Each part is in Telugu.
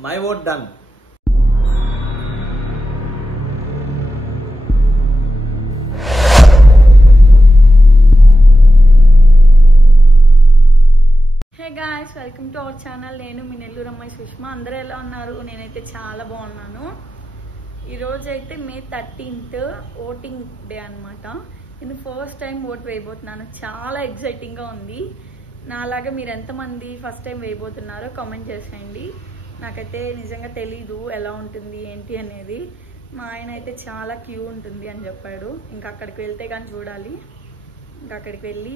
My vote done. Hey guys, welcome to our channel. నేను మీ నెల్లూరు అమ్మాయి సుష్మా. అందరూ ఎలా ఉన్నారు? నేనైతే చాలా బాగున్నాను. ఈ రోజు అయితే మే 13th ఓటింగ్ డే అన్నమాట. నేను ఫస్ట్ టైం ఓట్ వేయబోతున్నాను. చాలా ఎక్సైటింగ్ గా ఉంది. నాలాగా మీరు ఎంతమంది ఫస్ట్ టైం వేయబోతున్నారో కామెంట్ చేసేయండి. నాకైతే నిజంగా తెలీదు ఎలా ఉంటుంది ఏంటి అనేది. మా ఆయన అయితే చాలా క్యూ ఉంటుంది అని చెప్పాడు. ఇంకా అక్కడికి వెళ్తే కానీ చూడాలి. ఇంకా అక్కడికి వెళ్ళి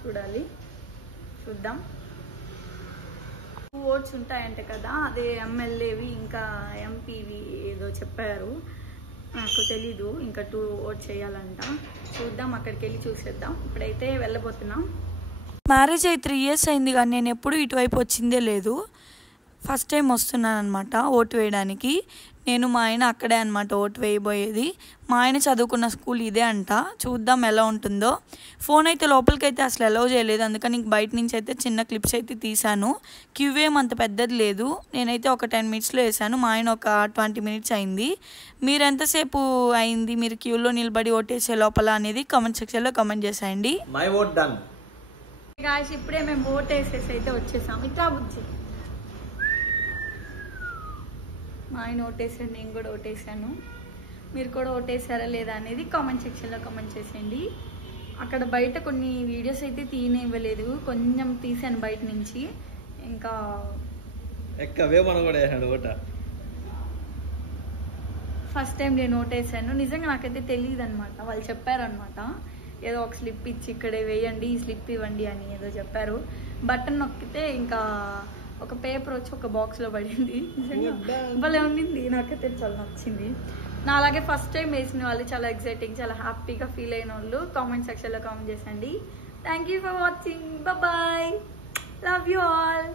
చూడాలి. చూద్దాం. 2 ఓట్స్ ఉంటాయంట కదా, అదే ఎమ్మెల్యేవి ఇంకా ఎంపీవి ఏదో చెప్పారు, నాకు తెలీదు. ఇంకా 2 ఓట్స్ చేయాలంట. చూద్దాం, అక్కడికి వెళ్ళి చూసేద్దాం. ఇప్పుడైతే వెళ్ళబోతున్నాం. మ్యారేజ్ అయి 3 years అయింది కానీ నేను ఎప్పుడు ఇటువైపు వచ్చిందే లేదు. ఫస్ట్ టైం వస్తున్నాను అనమాట ఓటు వేయడానికి. నేను మా ఆయన అక్కడే అనమాట ఓటు వేయబోయేది. మా ఆయన చదువుకున్న స్కూల్ ఇదే అంట. చూద్దాం ఎలా ఉంటుందో. ఫోన్ అయితే లోపలికి అయితే అసలు అలౌ చేయలేదు, అందుకని బయట నుంచి అయితే చిన్న క్లిప్స్ అయితే తీసాను. క్యూ ఏం అంత పెద్దది లేదు. నేనైతే ఒక 10 minutesలో వేసాను. మా ఆయన ఒక 20 minutes అయింది. మీరు ఎంతసేపు అయింది మీరు క్యూలో నిలబడి ఓటేసే లోపల అనేది కామెంట్ సెక్షన్లో కామెంట్ చేసేయండి. My vote done. గాయ్స్, ఇప్పుడే మేము ఓట్ వేసేసి అయితే వచ్చేసాం. ఇట్లా బుజ్జి, మా ఆయన ఓటేసాడు, నేను కూడా ఓటేసాను. మీరు కూడా ఓటేసారా లేదా అనేది కామెంట్ సెక్షన్లో కామెంట్ చేసేయండి. అక్కడ బయట కొన్ని వీడియోస్ అయితే తీయనివ్వలేదు, కొంచెం తీసాను బయట నుంచి. ఇంకా ఫస్ట్ టైం నేను ఓటేసాను. నిజంగా నాకైతే తెలియదు అనమాట. వాళ్ళు చెప్పారనమాట, ఏదో ఒక స్లిప్ ఇచ్చి ఇక్కడే వేయండి, ఈ స్లిప్ ఇవ్వండి అని ఏదో చెప్పారు. బటన్ నొక్కితే ఇంకా ఒక పేపర్ వచ్చి ఒక బాక్స్లో పడింది. నిజంగా భలే ఉండింది, నాకైతే చాలా నచ్చింది. నా అలాగే ఫస్ట్ టైం వేసిన వాళ్ళు చాలా ఎక్సైటింగ్, చాలా హ్యాపీగా ఫీల్ అయిన వాళ్ళు కామెంట్ సెక్షన్లో కామెంట్ చేసండి. Thank you for watching. Bye, love you all.